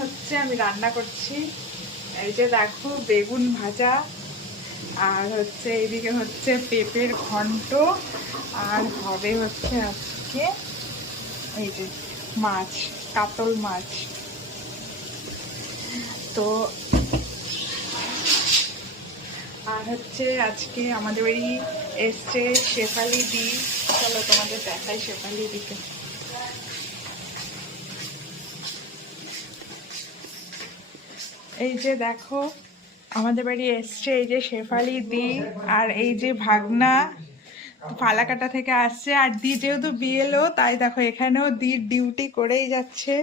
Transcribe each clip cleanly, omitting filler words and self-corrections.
হচ্ছে আমি রান্না করছি। এই যে দেখো বেগুন ভাজা, আর হচ্ছে এইদিকে হচ্ছে পেঁপের ঘন্ট, আর হবে হচ্ছে আজকে এই যে মাছ, কাতল মাছ। তো আর হচ্ছে আজকে আমাদের বাড়ি এসছে শেফালি দি। চলো তোমাদের দেখাই শেফালি দিকে। এই যে দেখো আমাদের বাড়ি এসছে এই যে শেফালি দি, আর এই যে ভাগনা ফালাকাটা থেকে আসছে। আর দি যেহেতু বিয়েলো তাই দেখো এখানেও দি ডিউটি করেই যাচ্ছে।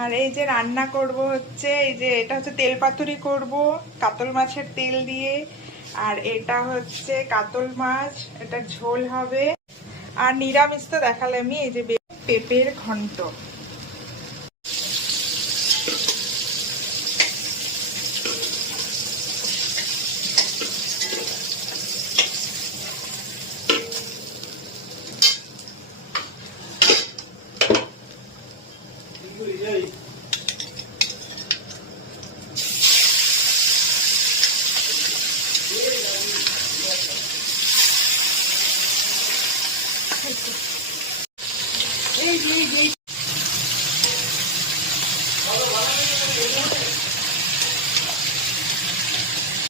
আর এই যে রান্না করব হচ্ছে এই যে এটা হচ্ছে তেল পাতুরি করব কাতল মাছের তেল দিয়ে। আর এটা হচ্ছে কাতল মাছ, এটা ঝোল হবে। আর নিরামিষ তো দেখালামই, এই যে পেঁপের ঘন্ট। এই